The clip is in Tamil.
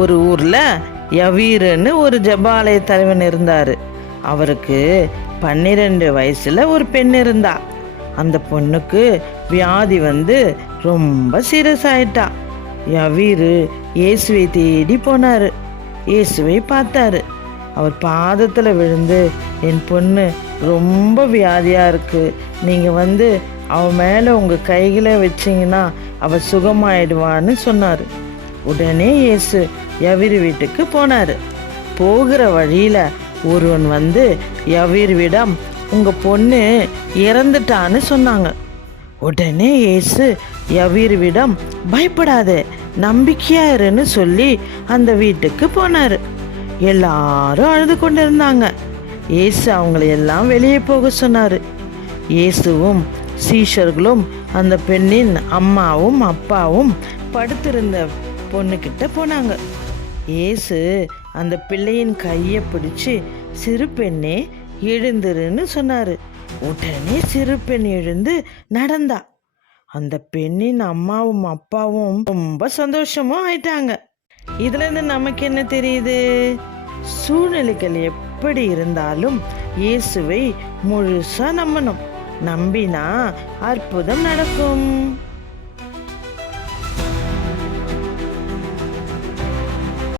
ஒரு ஊர்ல யவீருன்னு ஒரு ஜெபாலய தலைவன் இருந்தாரு. அவருக்கு 12 வயசுல ஒரு பெண் இருந்தா. அந்த பொண்ணுக்கு வியாதி வந்து ரொம்ப சீரியஸ் ஆயிட்டா. யவீரு இயேசுவை தேடி போனாரு. இயேசுவை பார்த்தாரு. அவர் பாதத்துல விழுந்து, என் பொண்ணு ரொம்ப வியாதியா இருக்கு, நீங்க வந்து அவ மேல உங்க கைகளை வச்சீங்கன்னா அவ சுகமாயிடுவான்னு சொன்னாரு. உடனே இயேசு யவீர் வீட்டுக்கு போனாரு. போகிற வழியில ஒருவன் வந்து யவீர்விடம், உங்க பொண்ணு இறந்துட்டான்னு சொன்னாங்க. உடனே இயேசு யவீர்விடம், பயப்படாதே, நம்பிக்கையா இருன்னு சொல்லி அந்த வீட்டுக்கு போனாரு. எல்லாரும் அழுது கொண்டு இருந்தாங்க. இயேசு அவங்களை எல்லாம் வெளியே போக சொன்னாரு. இயேசுவும் சீஷர்களும் அந்த பெண்ணின் அம்மாவும் அப்பாவும் படுத்திருந்த பொண்ணுக்கிட்ட போனாங்க. இயேசு அந்த பிள்ளையின் கையை பிடிச்சு, சிறு பெண்ணே எழுந்துருன்னு சொன்னாரு. உடனே சிறு பெண் எழுந்து நடந்தா. அந்த பெண்ணின் அம்மாவும் அப்பாவும் ரொம்ப சந்தோஷமும் ஆயிட்டாங்க. இதுல இருந்து நமக்கு என்ன தெரியுது? சூழ்நிலைகள் எப்படி இருந்தாலும் இயேசுவை முழுசா நம்பணும். நம்பினா அற்புதம் நடக்கும்.